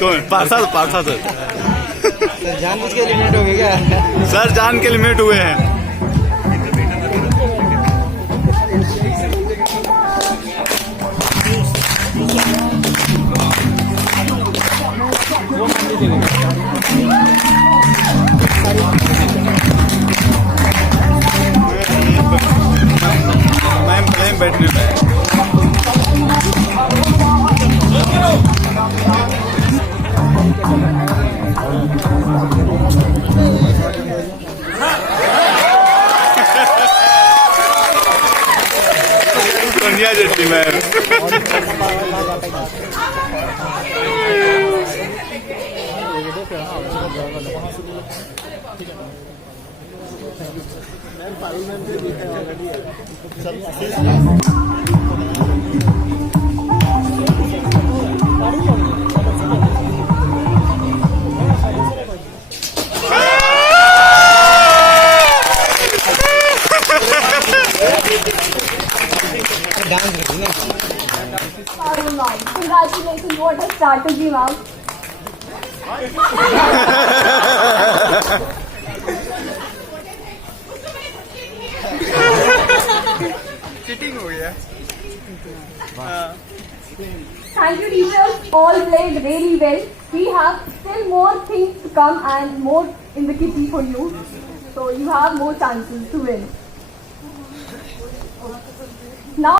कौन? पार्था सर जान के लिमिट हो गई क्या? सर जान के लिमिट हुए हैं। मैं बैठने में Sonia Jaitley ma'am. Congratulations, what a strategy, ma'am. Cheating हो गया। Thank you, teachers. All played really well. We have still more things to come and more in the kitty for you. So you have more chances to win.